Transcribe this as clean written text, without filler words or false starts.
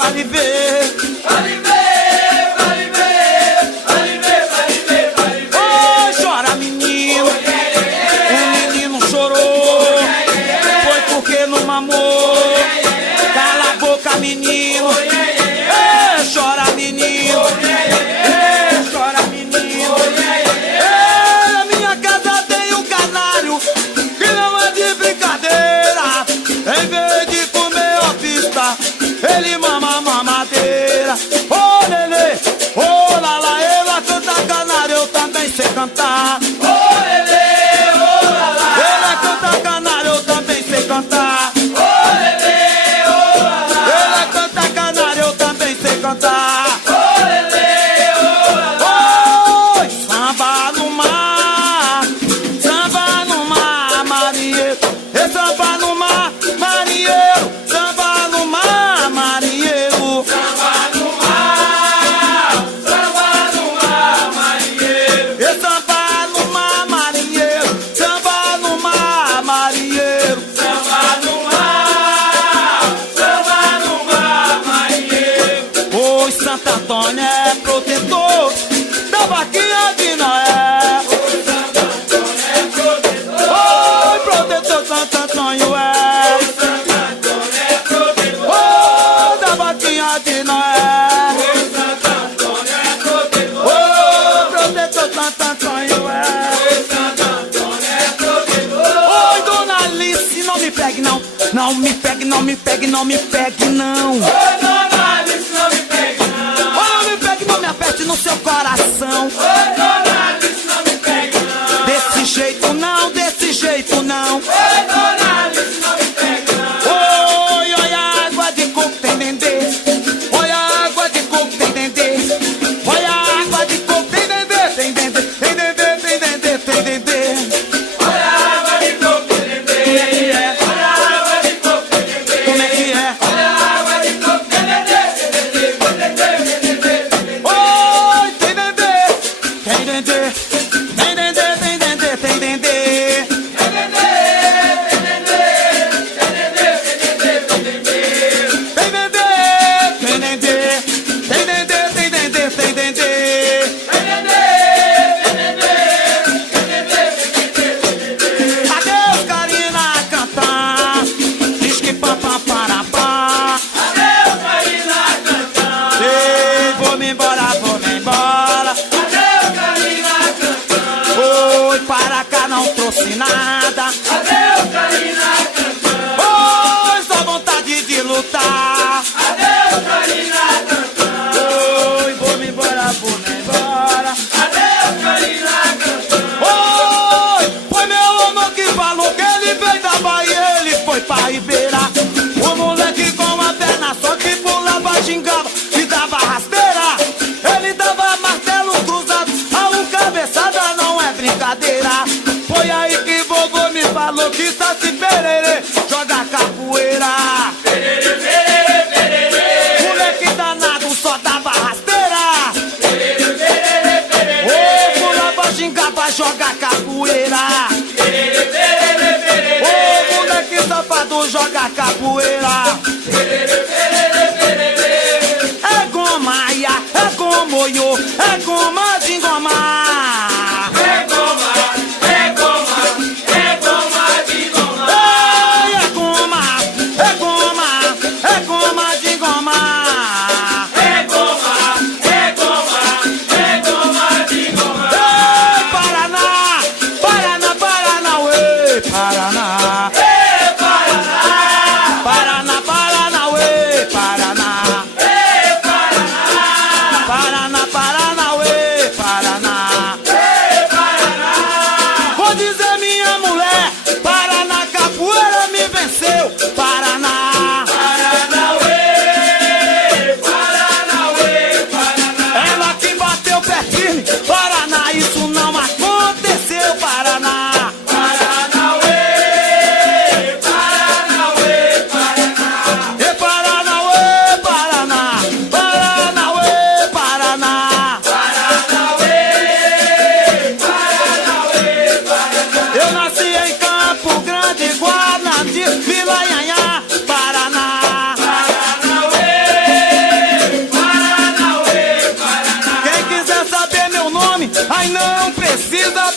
pra lhe ver. Pra lhe ver, pra lhe ver, pra lhe ver, pra lhe ver, pra lhe ver. Oh, chora menino, o menino chorou, foi porque não mamou. Cala a boca menino, chora menino, chora menino. Na minha casa tem um canário que não é de brincadeira. Em vez de comer a pista, ele mama mamadeira. Ô lelê, ô lala, ela canta canário, eu também sei cantar. Ô lelê, ô lalá, Ela canta canário, eu também sei cantar. ô lelê, ô lalá, Ela canta canário, eu também sei cantar. ô lelê, ô lalá. Oi, samba no mar, marinheiro. É samba no mar, marinheiro. Samba no mar, marinheiro. Samba no mar, samba no mar, marinheiro. É samba no mar, marinheiro. Samba no mar, marinheiro. Samba no mar, samba no mar, marinheiro. Pois Santo Antônio é protetor da vaquinha de Noé. Santo Antônio é protetor. Oi, protetor Santo Antônio é. Santo Antônio é protetor. Oh, da vaquinha de Noé. Santo Antônio é protetor. Oh, protetor Santo Antônio é. Santo Antônio é protetor. Oi, dona Alice, não me pegue não. Não me pegue, não me pegue, não me pegue não. Ô dona Alice, não me pegue não. Oh, não me pegue, não me aperte no seu coração. Ô dona Alice, não me pegue não. Desse jeito não, desse jeito não. Ô dona Alice, não me pegue não. Oi, olha a água de coco tem dendê. Olha a água de coco tem dendê. Olha a água de coco tem dendê. Tem dendê, tem dendê, tem dendê, tem dendê. Olha a água de coco tem dendê. Como é que é? Olha a água de coco tem dendê. Como é que é? Olha a água de coco Mas não precisa